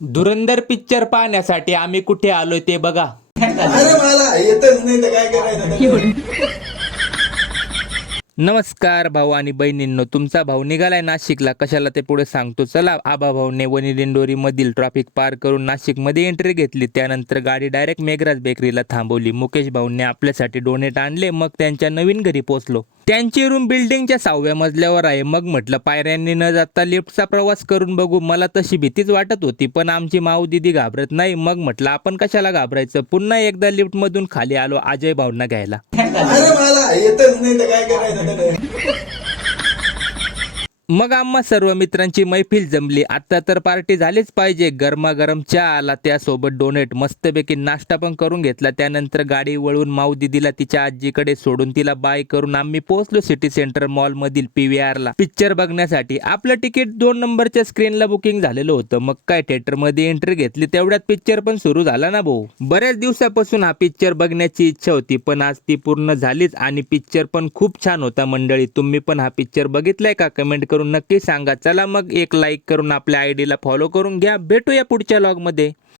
धुरंधर picture पाहण्यासाठी आम्ही कुठे आलोय ते बघा. अरे मला येतच नाही तर काय करायचं. नमस्कार भाऊ आणि बहिणींनो, तुमचा भाऊ निघालाय नाशिकला. कशाला ते पुढे सांगतो. चला. आबा भाऊने वनी दिंडोरी मधील ट्रॅफिक पार करून नाशिक मध्ये एंट्री घेतली. त्यानंतर गाडी डायरेक्ट मेघराज बेकरीला थांबवली. मुकेश भाऊंनी आपल्यासाठी डोनेट आणले. मग त्यांच्या नवीन घरी पोहोचलो. त्यांची रूम बिल्डिंगच्या 6व्या मजल्यावर आहे. मग म्हटलं पायऱ्यांनी न जाता लिफ्टचा प्रवास करून बघू. मला तशी भीतीच वाटत होती, पण आमची माऊ दिदी घाबरत नाही. मग म्हटलं आपण कशाला घाबरायचं. पुन्हा एकदा लिफ्ट मधून खाली आलो अजय भाऊंना घ्यायला. अरे मला येतच नाही तर काय करायचं. मग आम्हा सर्व मित्रांची मैफिल जमली. आता तर पार्टी झालीच पाहिजे. गरमागरम चहा आला, त्यासोबत डोनेट, मस्तपैकी नाश्ता पण करून घेतला. त्यानंतर गाडी वळून माऊ दिदीला तिच्या आजीकडे सोडून तिला बाय करून आम्ही पोहोचलो सिटी सेंटर मॉल मधील PVR ला पिक्चर बघण्यासाठी. आपलं तिकीट 2 नंबरच्या स्क्रीनला बुकिंग झालेलं होतं. मग काय थिएटर मध्ये एंट्री घेतली, तेवढ्यात पिक्चर पण सुरू झाला ना भाऊ. बऱ्याच दिवसापासून हा पिक्चर बघण्याची इच्छा होती, पण आज ती पूर्ण झालीच. आणि पिक्चर पण खूप छान होता मंडळी. तुम्ही पण हा पिक्चर बघितलाय का? कमेंट करून नक्की सांगा. चला मग एक लाईक करून आपल्या आयडीला फॉलो करून घ्या. भेटूया पुढच्या व्लॉग मध्ये.